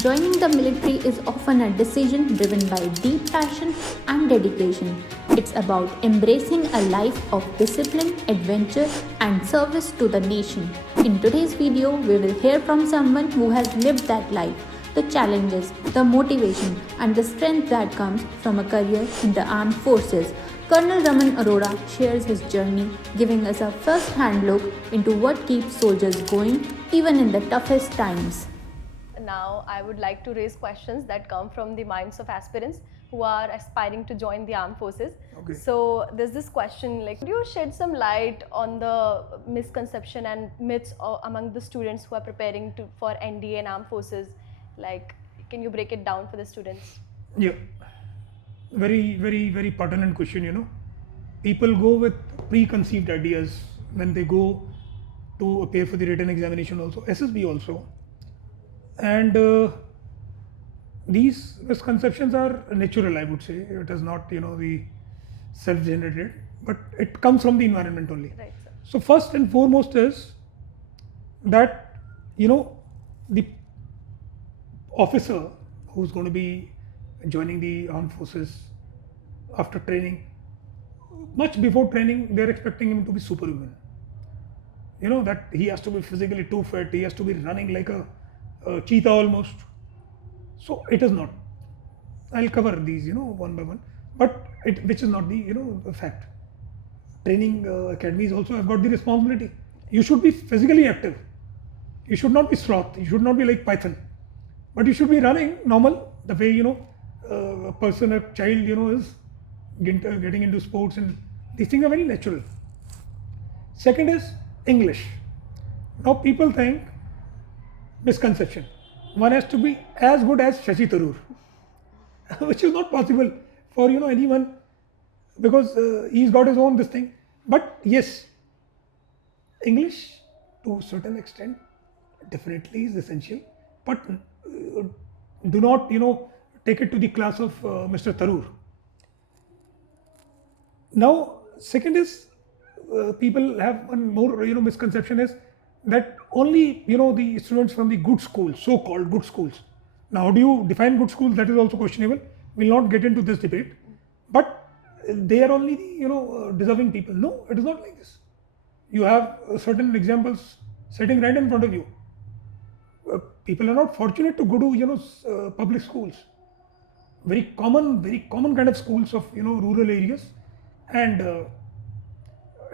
Joining the military is often a decision driven by deep passion and dedication. It's about embracing a life of discipline, adventure, and service to the nation. In today's video, we will hear from someone who has lived that life, the challenges, the motivation, and the strength that comes from a career in the armed forces. Col Raman Arora shares his journey, giving us a first-hand look into what keeps soldiers going even in the toughest times. Now, I would like to raise questions that come from the minds of aspirants who are aspiring to join the armed forces. Okay. So, there's this question like, could you shed some light on the misconception and myths among the students who are preparing for NDA and armed forces? Like, can you break it down for the students? Yeah, very pertinent question. People go with preconceived ideas when they go to appear for the written examination also, SSB also. And these misconceptions are natural, I would say. It is not, the self-generated, but it comes from the environment only. Right, sir. So first and foremost is that, the officer who's going to be joining the armed forces after training, much before training, they're expecting him to be superhuman. That he has to be physically too fit, he has to be running like a cheetah almost. So it is not. I'll cover these, one by one. But which is not the, the fact. Training academies also have got the responsibility. You should be physically active. You should not be sloth. You should not be like Python. But you should be running normal, the way, a person, a child, is getting into sports, and these things are very natural. Second is English. Now people think, misconception, one has to be as good as Shashi Tharoor, which is not possible for anyone, because he's got his own this thing. But yes, English to a certain extent definitely is essential, but do not take it to the class of Mr. Tharoor. Now second is people have one more misconception is that only the students from the good schools, so-called good schools. Now how do you define good schools? That is also questionable. We'll not get into this debate, but they are only the deserving people. No, it is not like this. You have certain examples sitting right in front of you. People are not fortunate to go to public schools. Very common kind of schools of rural areas, and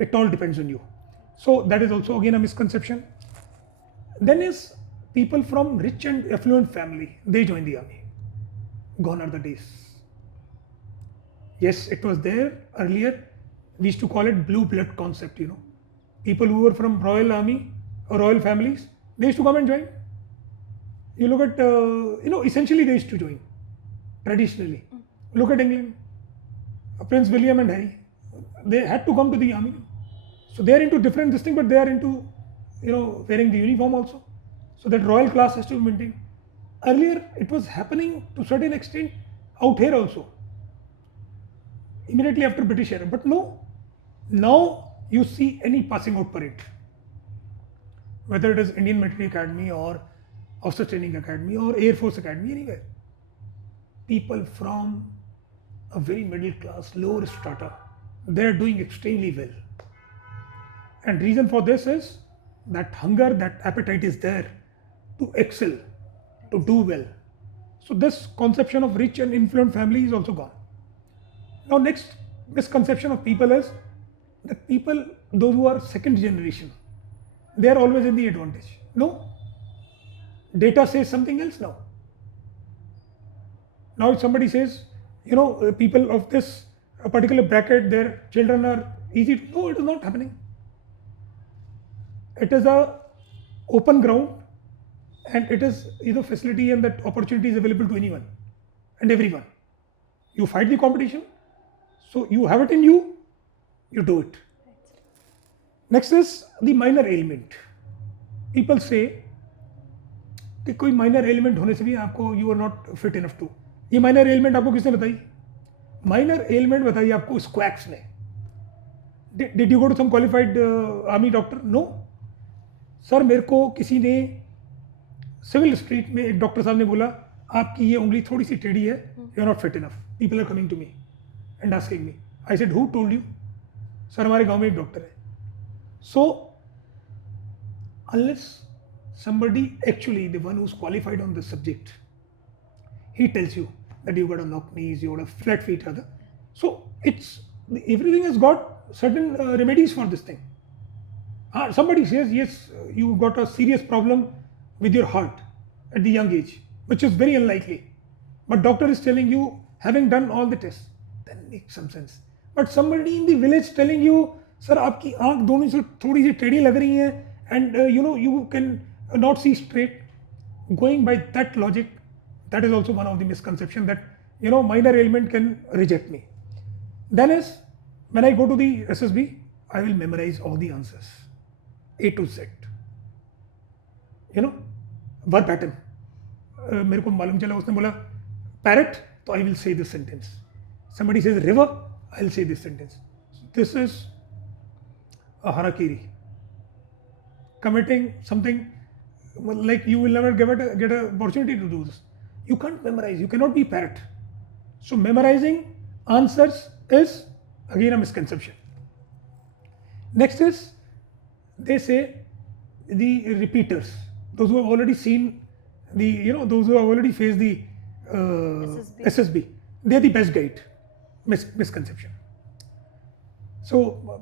it all depends on you. So that is also again a misconception. Then is people from rich and affluent family, they join the army. Gone are the days. Yes, it was there earlier. We used to call it blue blood concept. People who were from royal army or royal families, they used to come and join. You look at essentially they used to join traditionally. Look at England, Prince William and Harry, they had to come to the army. So they are into different this thing, but they are into wearing the uniform also. So that royal class has to be maintained. Earlier it was happening to a certain extent out here also, immediately after British era. But no, now you see any passing out parade, whether it is Indian Military Academy or Officer Training Academy or Air Force Academy, anywhere, people from a very middle class, lower strata, they are doing extremely well. And reason for this is that hunger, that appetite is there to excel, to do well. So this conception of rich and influent family is also gone. Now next misconception of people is that people, those who are second generation, they are always in the advantage. No, data says something else now. Now if somebody says, people of this a particular bracket, their children are easy to, no, it is not happening. It is a open ground, and it is facility, and that opportunity is available to anyone and everyone. You fight the competition, so you have it in you, you do it. Next is the minor ailment. People say कि कोई minor ailment होने से भी आपको you are not fit enough to. ये minor ailment आपको किसने बताई? Minor ailment बताई आपको squawks ने. Did you go to some qualified army doctor? No. Sir मेरे को किसी ने सिविल स्ट्रीट में एक डॉक्टर साहब ने बोला आपकी ये उंगली थोड़ी सी टेढ़ी है, you are not fit enough, people are coming to me and asking me, I said who told you, sir हमारे गांव में एक डॉक्टर है. सो unless somebody actually the one who's qualified on this subject, he tells you that you got a knock knees, you got a flat feet rather, so it's everything has got certain remedies for this thing. Somebody says yes, you got a serious problem with your heart at the young age, which is very unlikely, but doctor is telling you having done all the tests, then makes some sense. But somebody in the village telling you sir आपकी आंख दोनों से थोड़ी सी टेढ़ी लग रही है and you can not see straight, going by that logic, that is also one of the misconception that minor ailment can reject me. Then is when I go to the SSB, I will memorize all the answers A to Z, verbatim. मेरे को मालूम चला उसने बोला parrot, तो I will say this sentence. Somebody says river, I will say this sentence. This is a harakiri, committing something like you will never get an opportunity to do this. You can't memorize, you cannot be parrot. So memorizing answers is again a misconception. Next is they say the repeaters, those who have already seen the those who have already faced the SSB, they are the best guide. Misconception. So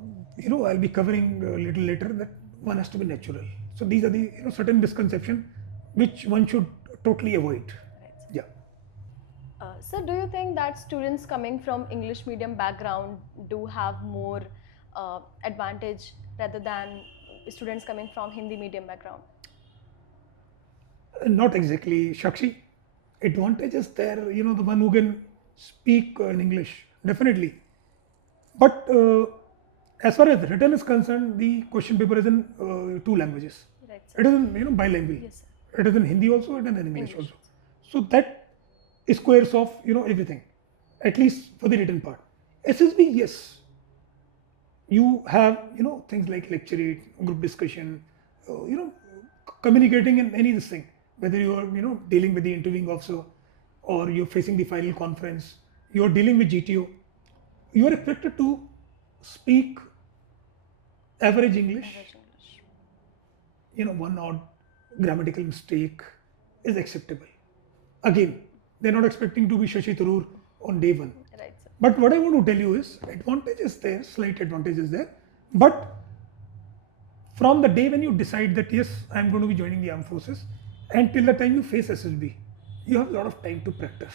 I'll be covering a little later that one has to be natural. So these are the certain misconception which one should totally avoid. Right. Yeah. So do you think that students coming from English medium background do have more advantage rather than students coming from Hindi medium background? Not exactly, Shakshi. Advantage is there, the one who can speak in English, definitely. But as far as written is concerned, the question paper is in 2 languages. Right. It is in bilingual. Yes, sir. It is in Hindi also, it is in English also. So that squares off everything, at least for the written part. SSB, yes, you have things like lecturate, group discussion, communicating in any this thing, whether you are dealing with the interviewing officer or you're facing the final conference, you're dealing with GTO, you are expected to speak average English. One odd grammatical mistake is acceptable. Again, they're not expecting to be Shashi Tharoor on day one. Right, sir. But what I want to tell you is, advantage is there, slight advantage is there. But from the day when you decide that yes, I'm going to be joining the armed forces, and till the time you face SSB, you have a lot of time to practice.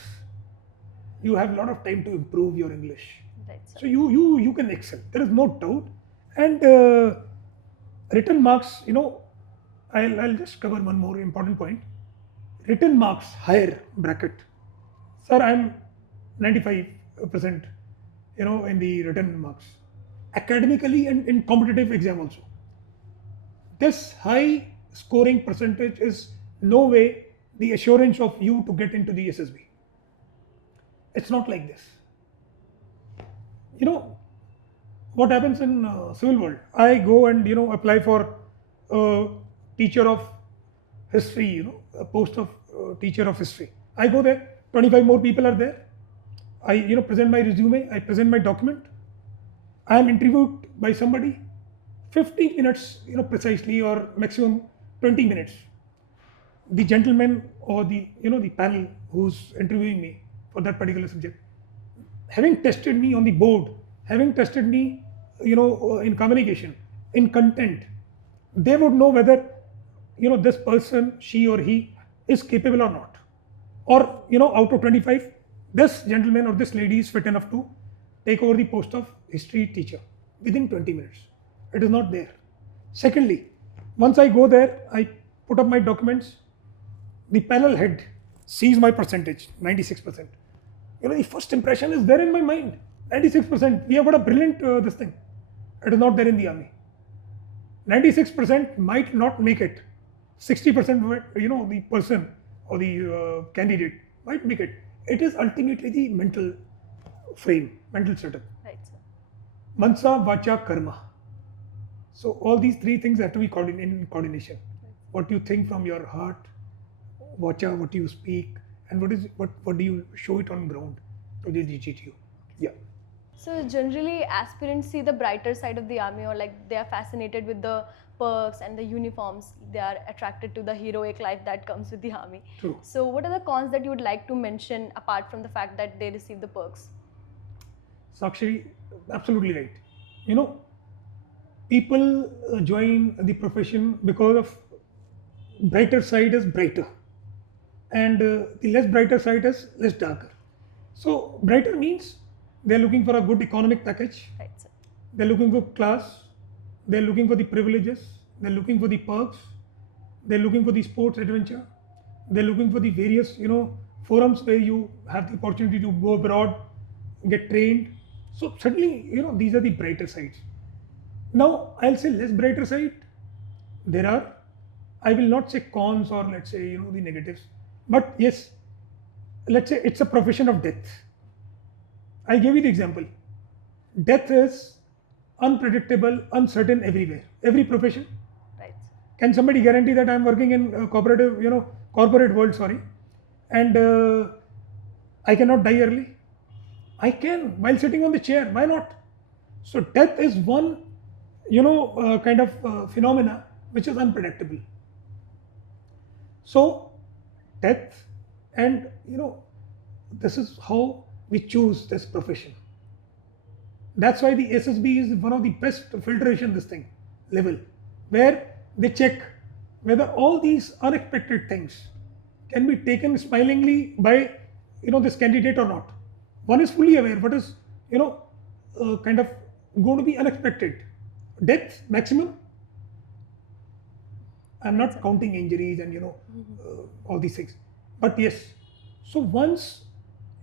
You have a lot of time to improve your English. Right, sir. So you can excel. There is no doubt. And written marks, I'll just cover one more important point. Written marks, higher bracket. Sir, I'm 95%, in the written marks. Academically and in competitive exam also. This high scoring percentage is no way the assurance of you to get into the SSB. It's not like this. What happens in civil world? I go and apply for teacher of history, a post of teacher of history. I go there, 25 more people are there. I present my resume, I present my document. I am interviewed by somebody, 50 minutes precisely, or maximum 20 minutes. The gentleman or the the panel who's interviewing me for that particular subject, having tested me on the board, having tested me in communication, in content, they would know whether this person, she or he, is capable or not. Or out of 25, this gentleman or this lady is fit enough to take over the post of history teacher within 20 minutes. It is not there. Secondly, once I go there, I put up my documents, the panel head sees my percentage, 96%. The first impression is there in my mind, 96%. We have got a brilliant this thing. It is not there in the army. 96% might not make it. 60%, the person or the candidate might make it. It is ultimately the mental frame, mental setup. Right, sir. Mansa, Vacha, Karma. So all these 3 things have to be in coordination. What you think from your heart, watch out what you speak and what do you show it on ground to the GTU. Yeah. So generally, aspirants see the brighter side of the army, or like they are fascinated with the perks and the uniforms. They are attracted to the heroic life that comes with the army. True. So what are the cons that you would like to mention apart from the fact that they receive the perks? Sakshi, absolutely right. You know, people join the profession because of brighter side is brighter, and the less brighter side is less darker. So brighter means they're looking for a good economic package. Right, sir. They're looking for class. They're looking for the privileges. They're looking for the perks. They're looking for the sports adventure. They're looking for the various, forums where you have the opportunity to go abroad, get trained. So certainly, these are the brighter sides. Now, I'll say less brighter side. There are, I will not say cons or let's say, the negatives. But yes, let's say it's a profession of death. I gave you the example. Death is unpredictable, uncertain everywhere. Every profession. Right. Can somebody guarantee that I'm working in corporate world, sorry, and I cannot die early? I can while sitting on the chair. Why not? So death is one, kind of phenomena which is unpredictable. So death, and this is how we choose this profession. That's why the SSB is one of the best filtration level, where they check whether all these unexpected things can be taken smilingly by this candidate or not. One is fully aware what is kind of going to be unexpected. Death maximum. I'm not counting injuries and all these things, but yes. So once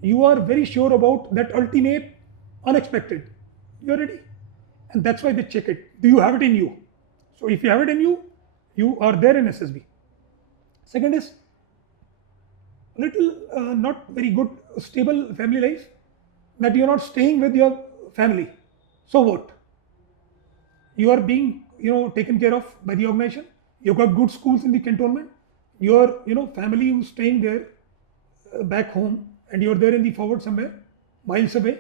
you are very sure about that ultimate unexpected, you're ready, and that's why they check it. Do you have it in you? So if you have it in you, you are there in SSB. Second is little not very good stable family life, that you're not staying with your family. So what? You are being taken care of by the organization. You've got good schools in the cantonment. Your family who's staying there back home, and you're there in the forward somewhere miles away.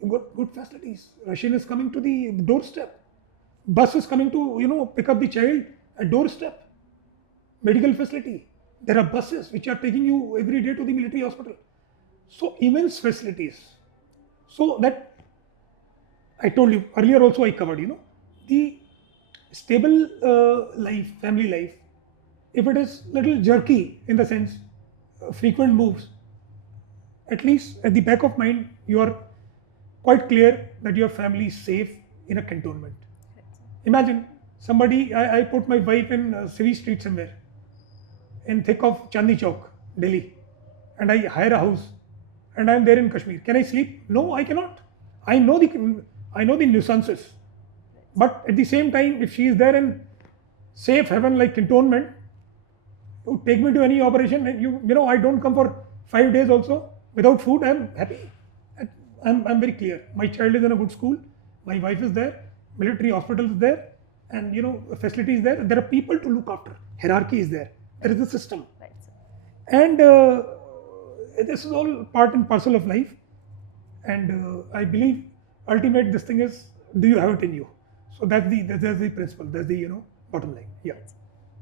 You've got good facilities. Russian is coming to the doorstep. Bus is coming to pick up the child at doorstep. Medical facility. There are buses which are taking you every day to the military hospital. So immense facilities. So that I told you earlier also I covered, the stable life, family life, if it is little jerky in the sense, frequent moves, at least at the back of mind, you are quite clear that your family is safe in a cantonment. Imagine somebody, I put my wife in Civil Street somewhere, in thick of Chandni Chowk, Delhi, and I hire a house, and I am there in Kashmir. Can I sleep? No, I cannot. I know the nuisances, but at the same time, if she is there in safe haven like cantonment, you take me to any operation, and I don't come for 5 days also without food. I'm happy. I'm very clear. My child is in a good school. My wife is there. Military hospital is there, and facilities there. There are people to look after. Hierarchy is there. There is a system, Right, sir. and this is all part and parcel of life. And I believe ultimate this thing is, do you have it in you? So that's the principle. That's the bottom line. Yeah.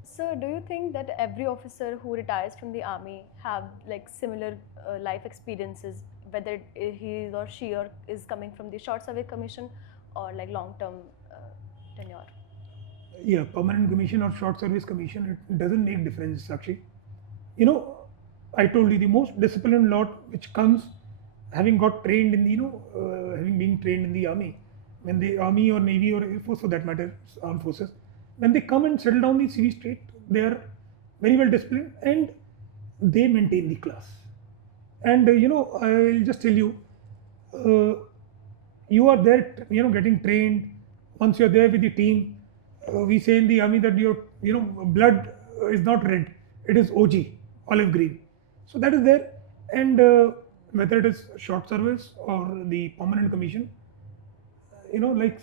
So do you think that every officer who retires from the army have like similar life experiences, whether he or she is coming from the short service commission or like long-term tenure? Yeah, permanent commission or short service commission, it doesn't make difference, Sakshi. I told you the most disciplined lot which comes having got trained in having been trained in the army, when the army or navy or air force for that matter, armed forces, when they come and settle down the civil state, they are very well disciplined and they maintain the class. And I'll just tell you, you are there, getting trained. Once you're there with the team, we say in the army that your blood is not red, it is OG, olive green. So that is there, and whether it is short service or the permanent commission, like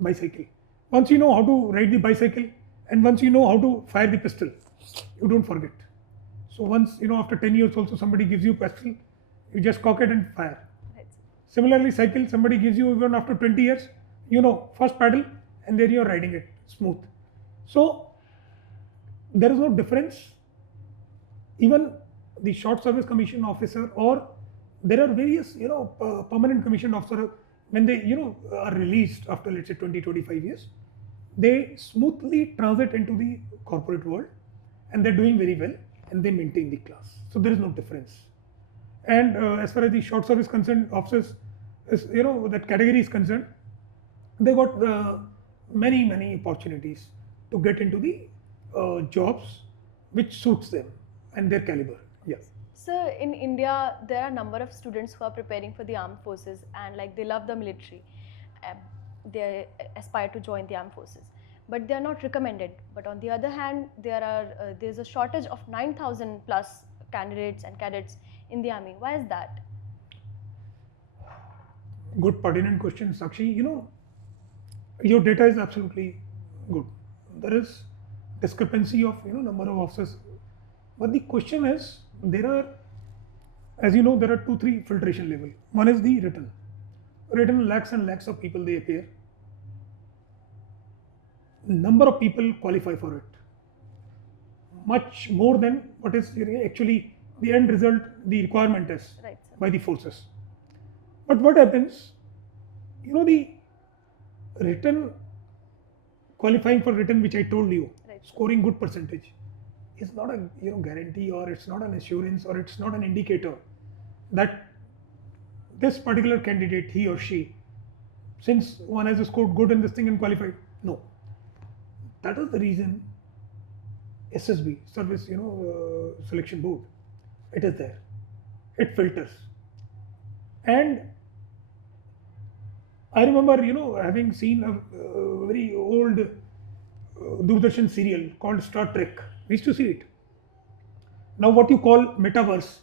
bicycle. Once you know how to ride the bicycle, and once you know how to fire the pistol, you don't forget. So once, after 10 years also somebody gives you pistol, you just cock it and fire. Right. Similarly, cycle, somebody gives you even after 20 years, first paddle and then you're riding it smooth. So there is no difference. Even the short service commission officer, or there are various, permanent commissioned officer, when they, are released after, let's say, 20-25 years, they smoothly transit into the corporate world and they're doing very well and they maintain the class. So there is no difference. And as far as the short service concerned officers, that category is concerned, they got many opportunities to get into the jobs which suits them and their caliber. Yes. So in India, there are a number of students who are preparing for the armed forces and like they love the military. They aspire to join the armed forces, but they are not recommended. But on the other hand, there's a shortage of 9,000 plus candidates and cadets in the army. Why is that? Good pertinent question, Sakshi. Your data is absolutely good. There is discrepancy of number of officers, but the question is, there are, as you know, there are 2-3 filtration level. One is the written lakhs and lakhs of people they appear. Number of people qualify for it, much more than what is actually the end result, the requirement is Right, by the forces. But what happens, the written, qualifying for written, which I told you, Right. scoring good percentage, is not a guarantee, or it's not an assurance, or it's not an indicator that this particular candidate, he or she, since one has scored good in this thing and qualified. No. That is the reason SSB, Service Selection Board, it is there. It filters. And I remember, having seen a very old Doordarshan serial called Star Trek. We used to see it. Now what you call metaverse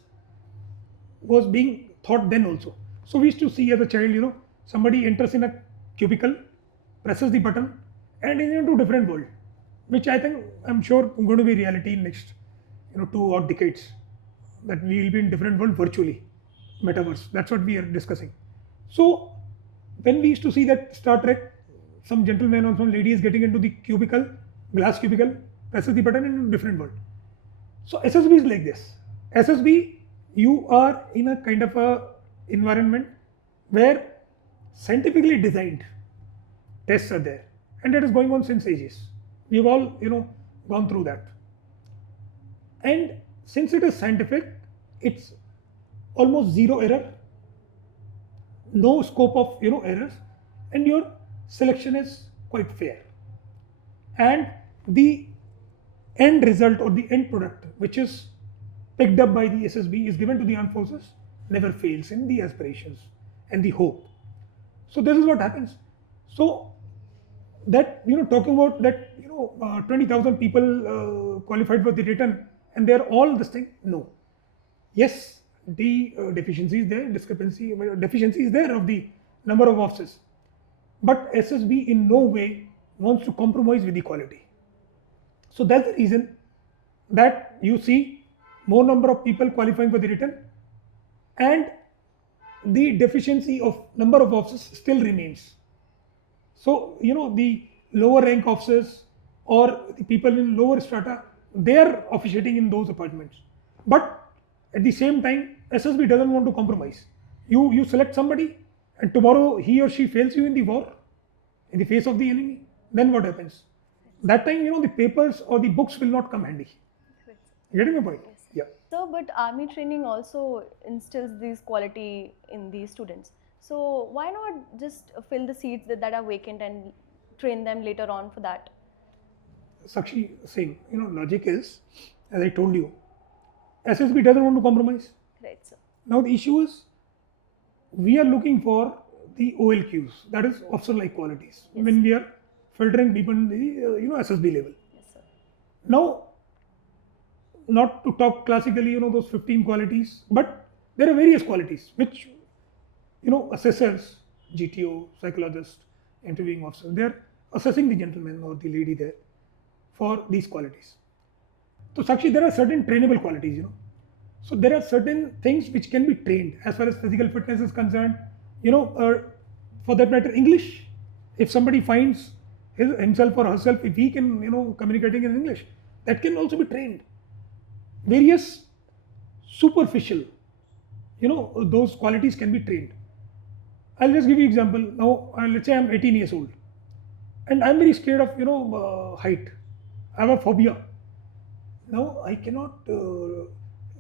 was being thought then also. So we used to see as a child, somebody enters in a cubicle, presses the button, and is into a different world, which I'm sure going to be reality in next 2 odd decades, that we will be in different world virtually, metaverse. That's what we are discussing. So when we used to see that Star Trek, some gentleman or some lady is getting into the cubicle, glass cubicle, presses the button in a different world. So SSB is like this. SSB, you are in a kind of a environment where scientifically designed tests are there, and that is going on since ages. We have all gone through that. And since it is scientific, it's almost zero error, no scope of errors, and your selection is quite fair. And the end result or the end product which is picked up by the SSB is given to the armed forces never fails in the aspirations and the hope. So this is what happens. So that talking about that 20,000 people qualified for the written and they are all this thing, no. Yes, the deficiency is there, deficiency is there of the number of officers, but SSB in no way wants to compromise with the quality. So that's the reason that you see more number of people qualifying for the written, and the deficiency of number of officers still remains. So the lower rank officers or the people in lower strata, they are officiating in those appointments, but at the same time SSB doesn't want to compromise. You select somebody and tomorrow he or she fails you in the war, in the face of the enemy, then what happens? That time the papers or the books will not come handy. You getting my point? Yeah. So, but army training also instills this quality in the students. So why not just fill the seats that are vacant and train them later on for that? Sakshi, same. Logic is, as I told you, SSB doesn't want to compromise. Right, sir. Now the issue is, we are looking for the OLQs, that is officer-like qualities, Yes. when we are filtering people in the SSB level. Yes, sir. Now, not to talk classically, those 15 qualities, but there are various qualities which, assessors, GTO, psychologist, interviewing officer, they are assessing the gentleman or the lady there for these qualities. So Sakshi, there are certain trainable qualities, you know. So there are certain things which can be trained as far as physical fitness is concerned. You know, for that matter, English. If somebody finds himself or herself, if he can, you know, communicating in English, that can also be trained. Various superficial, you know, those qualities can be trained. I'll just give you example. Now, let's say I'm 18 years old, and I'm very scared of, you know, height. I have a phobia. Now I cannot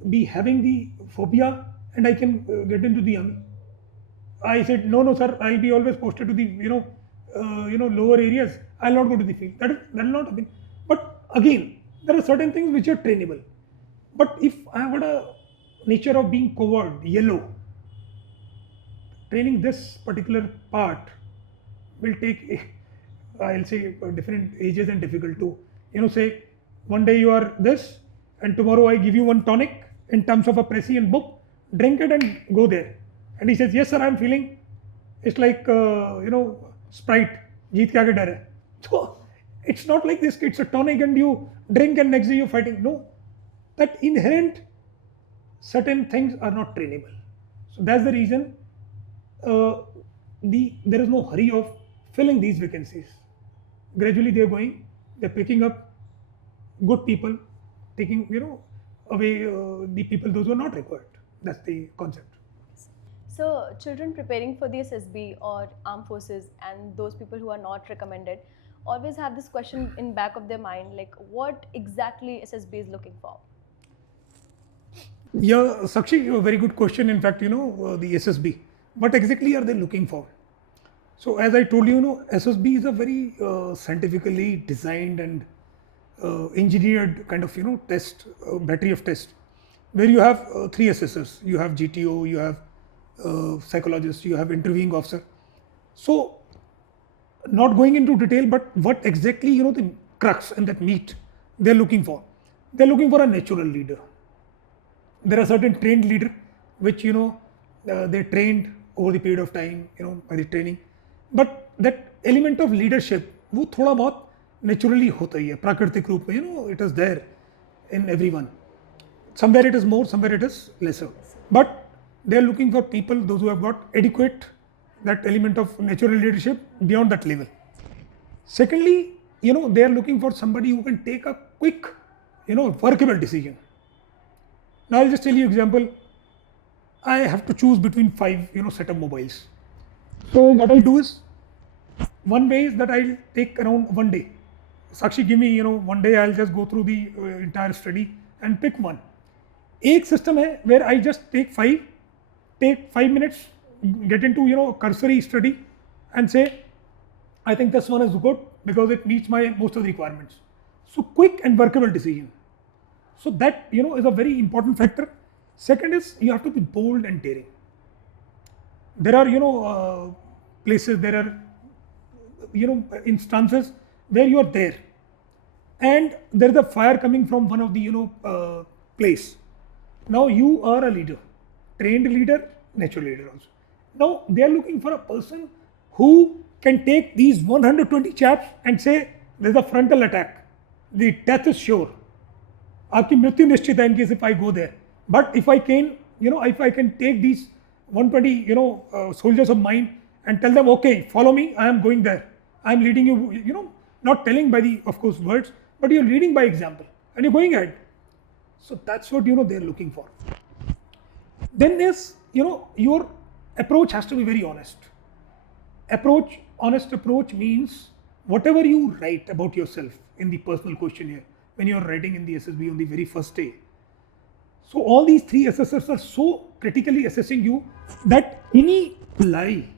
be having the phobia and I can get into the army. I said, no, sir, I'll be always posted to the, lower areas. I'll not go to the field. That will not happen. But again, there are certain things which are trainable. But if I have got a nature of being coward, yellow, training this particular part will take, I'll say, different ages and difficult to, say, one day you are this, and tomorrow I give you one tonic in terms of a prescient book, drink it and go there. And he says, yes, sir, I'm feeling, it's like, Sprite, jeet ke aage dar hai. So, it's not like this, it's a tonic and you drink and next day you're fighting. No, that inherent certain things are not trainable. So that's the reason there is no hurry of filling these vacancies. Gradually they're picking up good people, taking away the people those who are not required. That's the concept. So children preparing for the SSB or armed forces and those people who are not recommended always have this question in back of their mind, like what exactly SSB is looking for. Yeah, Sakshi, a very good question. In fact, the SSB, what exactly are they looking for? So as I told you, SSB is a very scientifically designed and engineered kind of test, battery of test, where you have three assessors. You have GTO, you have psychologist, you have interviewing officer. So not going into detail, but what exactly the crux and that meat they're looking for. They're looking for a natural leader. There are certain trained leader which they trained over the period of time by the training, but that element of leadership वो थोड़ा बहुत naturally होता ही है प्राकृतिक रूप में it is there in everyone. Somewhere it is more, somewhere it is lesser, but they are looking for people those who have got adequate that element of natural leadership beyond that level. Secondly, they are looking for somebody who can take a quick workable decision. Now I'll just tell you example. I have to choose between 5 set of mobiles. So what I'll do is, one way is that I'll take around 1 day. Sakshi, give me 1 day. I'll just go through the entire study and pick one. Ek system hai where I just take 5 minutes, get into cursory study and say, I think this one is good because it meets my most of the requirements. So quick and workable decision. So that is a very important factor. Second is you have to be bold and daring. There are places, there are instances where you are there, and there is a fire coming from one of the place. Now you are a leader, trained leader, natural leader also. Now they are looking for a person who can take these 120 chaps and say there is a frontal attack, the death is sure. आपकी मृत्यु निश्चित है in case if I go there. But if I can, if I can take these 120, soldiers of mine and tell them, okay, follow me, I am going there. I am leading you, not telling by the, of course, words, but you're leading by example and you're going ahead. So that's what, they're looking for. Then there's, your approach has to be very honest. Honest approach means whatever you write about yourself in the personal questionnaire, when you're writing in the SSB on the very first day. So all these three assessors are so critically assessing you that any lie,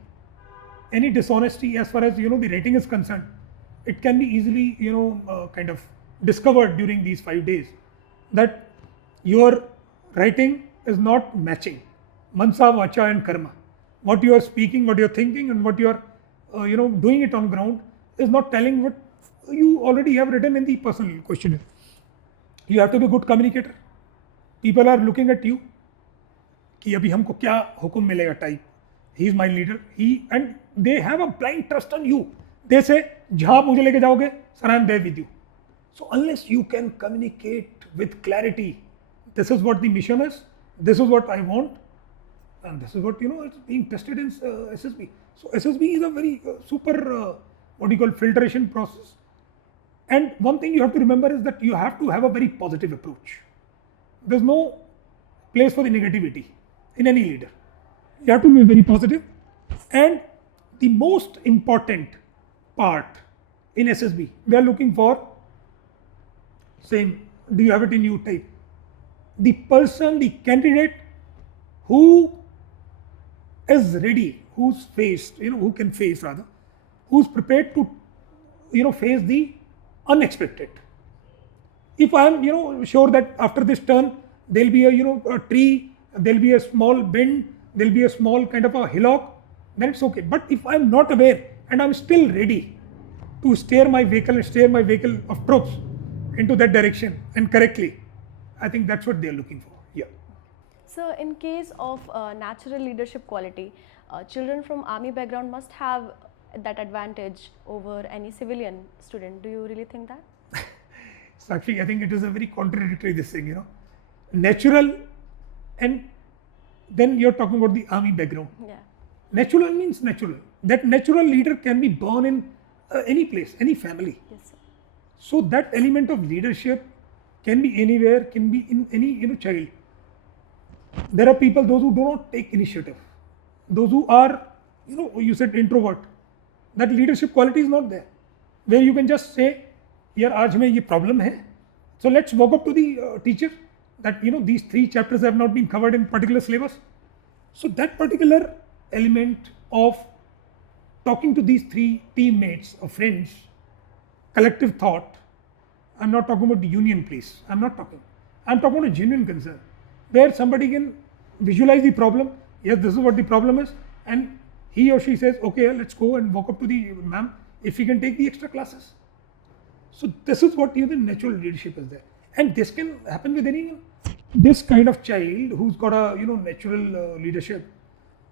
any dishonesty as far as the rating is concerned, it can be easily kind of discovered during these 5 days that your writing is not matching mansa, vacha and karma. What you are speaking, what you are thinking and what you are doing it on ground is not telling what you already have written in the personal questionnaire. You have to be a good communicator. People are looking at you कि अभी हमको क्या हुक्म मिलेगा type. He is my leader. And they have a blind trust on you. They say, जहाँ आप मुझे लेके जाओगे, sir, I am there with you. So unless you can communicate with clarity, this is what the mission is, this is what I want, and this is what it's being tested in SSB. So SSB is a very super what you call filtration process. And one thing you have to remember is that you have to have a very positive approach. There's no place for the negativity in any leader. You have to be very positive. And the most important part in SSB, they are looking for same. Do you have it in you type? The person, the candidate who is ready, who's faced, who can face rather, who's prepared to, face the unexpected. If I am, sure that after this turn there'll be a tree, there'll be a small bend, there'll be a small kind of a hillock, then it's okay. But if I'm not aware and I'm still ready to steer my vehicle of troops into that direction and correctly, I think that's what they're looking for. Yeah. So in case of natural leadership quality, children from army background must have that advantage over any civilian student. Do you really think that? So actually, I think it is a very contradictory this thing, natural, and then you're talking about the army background. Yeah. Natural means natural. That natural leader can be born in any place, any family. Yes, sir. So that element of leadership can be anywhere, can be in any child. There are people, those who do not take initiative, those who are, you said introvert. That leadership quality is not there, where you can just say, yaar, aaj mein ye problem hai. So let's walk up to the teacher that these 3 chapters have not been covered in particular syllabus. So that particular element of talking to these 3 teammates or friends, collective thought. I'm not talking about the union, please. I'm talking about a genuine concern, where somebody can visualize the problem. Yes, this is what the problem is, and he or she says, okay, let's go and walk up to the ma'am if we can take the extra classes. So this is what the natural leadership is there, and this can happen with anyone. This kind of child who's got a natural leadership,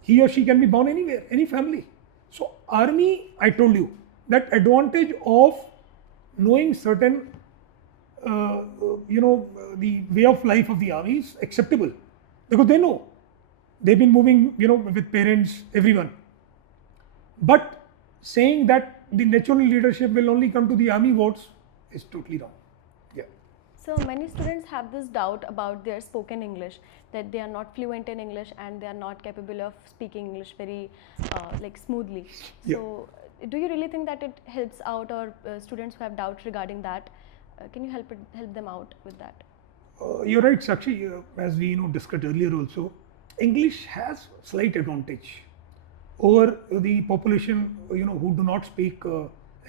he or she can be born anywhere, any family. So army, I told you that advantage of knowing certain the way of life of the army is acceptable, because they know they've been moving with parents, everyone. But saying that the natural leadership will only come to the army votes is totally wrong. Yeah. So many students have this doubt about their spoken English, that they are not fluent in English and they are not capable of speaking English very smoothly. Yeah. So do you really think that it helps out, or students who have doubts regarding that, can you help them out with that? You're right, Sakshi. As we discussed earlier also, English has slight advantage over the population who do not speak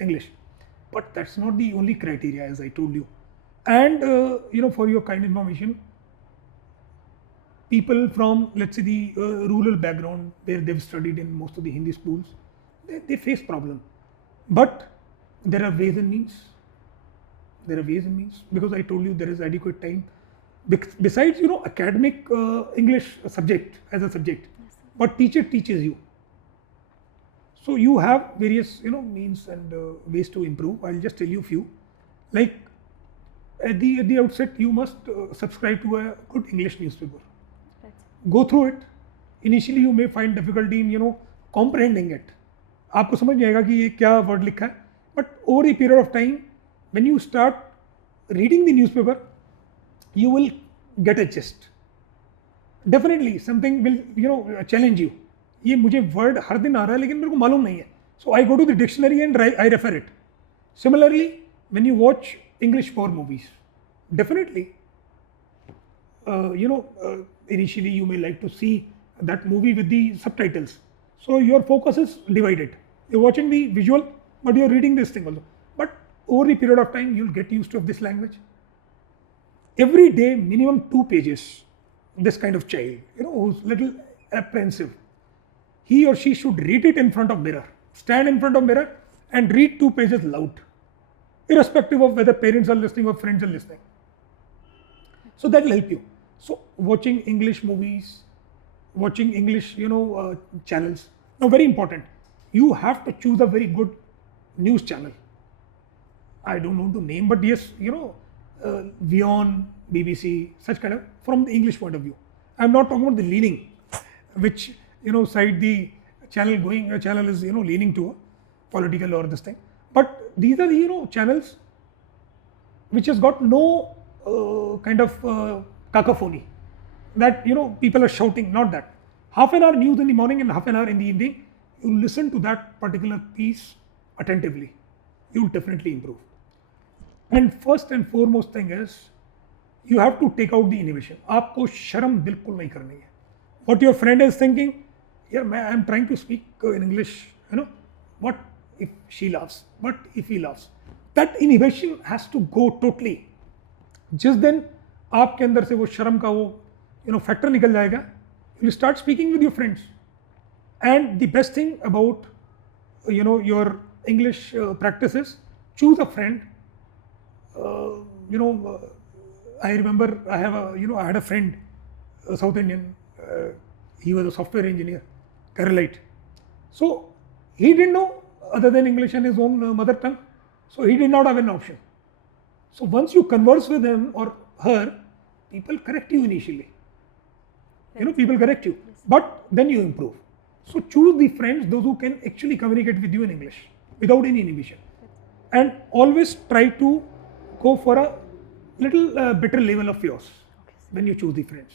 English, but that's not the only criteria, as I told you. And for your kind information, people from, let's say, the rural background where they've studied in most of the Hindi schools, they face problem, but there are ways and means. Because I told you there is adequate time. Besides academic English subject as a subject, what teacher teaches you. So you have various means and ways to improve. I'll just tell you a few. Like at the outset, you must subscribe to a good English newspaper. Right. Go through it. Initially, you may find difficulty in comprehending it. आपको समझ नहीं आएगा कि ये क्या word लिखा है. But over a period of time, when you start reading the newspaper, you will get a gist. Definitely, something will challenge you. ये मुझे word हर दिन आ रहा है लेकिन मेरे को मालूम नहीं है. So I go to the dictionary and I refer it. Similarly, when you watch English war movies, definitely, initially you may like to see that movie with the subtitles. So your focus is divided. You're watching the visual, but you're reading this thing also. But over the period of time, you'll get used to this language. Every day, minimum 2 pages. This kind of child, who's little apprehensive, he or she should read it in front of mirror. Stand in front of mirror and read 2 pages loud, irrespective of whether parents are listening or friends are listening. So that will help you. So watching English movies, watching English, channels. Now, very important. You have to choose a very good news channel. I don't know the name, but yes, Vion, BBC, such kind of, from the English point of view. I'm not talking about the leaning, which, side the channel is, leaning to a political or this thing. But these are the, channels which has got no kind of cacophony, that, people are shouting, not that. Half an hour news in the morning and half an hour in the evening, you listen to that particular piece attentively, you'll definitely improve. And first and foremost thing is, you have to take out the inhibition. आपको शर्म बिल्कुल नहीं करनी है. What your friend is thinking, yeah, I am trying to speak in English, what if she laughs, what if he laughs. That inhibition has to go totally. जिस दिन आपके अंदर से वो शर्म का वो फैक्टर निकल जाएगा, you will start speaking with your friends. And the best thing about your English practices, choose a friend. I remember I had a friend, a South Indian. He was a software engineer, Keralite. So he didn't know other than English and his own mother tongue. So he did not have an option. So once you converse with him or her, people correct you initially. People correct you, but then you improve. So choose the friends, those who can actually communicate with you in English without any inhibition. And always try to go for a little better level of yours when you choose the friends.